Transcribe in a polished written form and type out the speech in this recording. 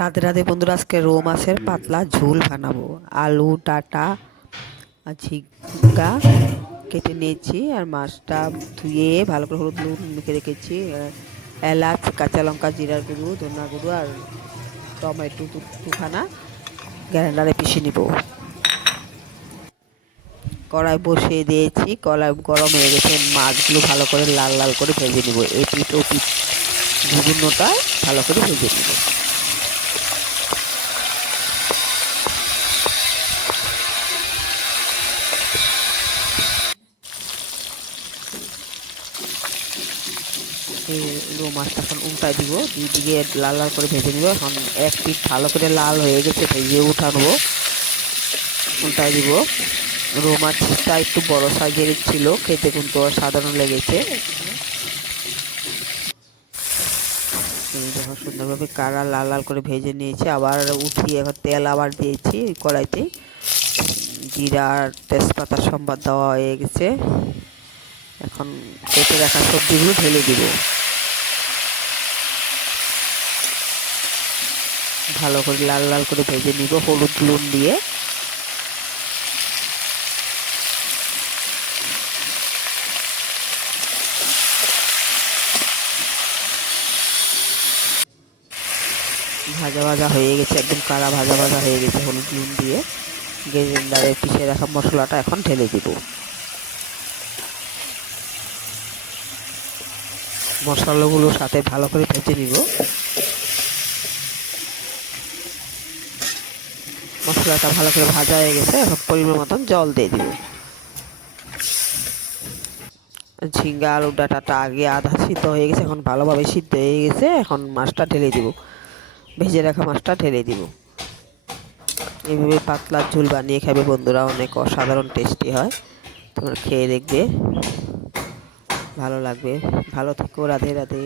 রাধে রাধে বন্ধুরা, আজকে রৌ মাছের পাতলা ঝোল বানাবো। আলু ডাঁটা আর ঝিঙ্গা কেটে নিয়েছি, আর মাছটা ধুয়ে ভালো করে হলুদ নুন মেখে রেখেছি। এলাচ, কাঁচা লঙ্কা, জিরার গুঁড়ো, ধনিয়া গুঁড়ো আর টমেটো দুখানা গ্রাইন্ডারে পিষে নিব। কড়াই বসিয়ে দিয়েছি, কড়াই গরম হয়ে গেছে। মাছগুলো ভালো করে লাল লাল করে ভেজে নিব। এপিঠ ওপিঠ বিভিন্নটা ভালো করে ভেজে নিব। এই রৌ মাছটা এখন উল্টাই দিব, দুই দিকে লাল লাল করে ভেজে নিব। এখন এক পিঠ ভালো করে লাল হয়ে গেছে, ভেজে উঠানো, উল্টাই দিব। রৌ মাছটা একটু বড় সাইজের ছিল, খেতে কিন্তু সাধারণ লেগেছে। যখন সুন্দরভাবে কাড়া লাল লাল করে ভেজে নিয়েছি, আবার উঠিয়ে এখন তেল আবার দিয়েছি কড়াইতে। জিরা আর তেজপাতার সম্বাদ দেওয়া হয়ে গেছে। এখন কেটে রাখা সবজিগুলো ঢেলে দিব। ভালো করে লাল লাল করে ভেজে নিব হলুদ নুন দিয়ে। ভাজা ভাজা হয়ে গেছে, একদম কাড়া ভাজা ভাজা হয়ে গেছে। হলুদ নুন দিয়ে গ্রাইন্ডারে পিষে রাখা মশলাটা এখন ঢেলে দিব। মশলাগুলোর সাথে ভালো করে ভেজে নিব। মশলাটা ভালো করে ভাজা হয়ে গেছে, এখন পরিমাণ মতন জল দিয়ে দিব। ঝিঙ্গা আলু ডাঁটাটা আগে আধা সিদ্ধ হয়ে গেছে, এখন ভালোভাবে সিদ্ধ হয়ে গেছে। এখন মাছটা ঢেলে দিব, ভেজে রাখা মাছটা ঢেলে দিব। এইভাবে পাতলা ঝোল বানিয়ে খাবে বন্ধুরা, অনেক অসাধারণ টেস্টি হয়। তোমরা খেয়ে দেখবে, ভালো লাগবে। ভালো থেকো, রাধে রাধে।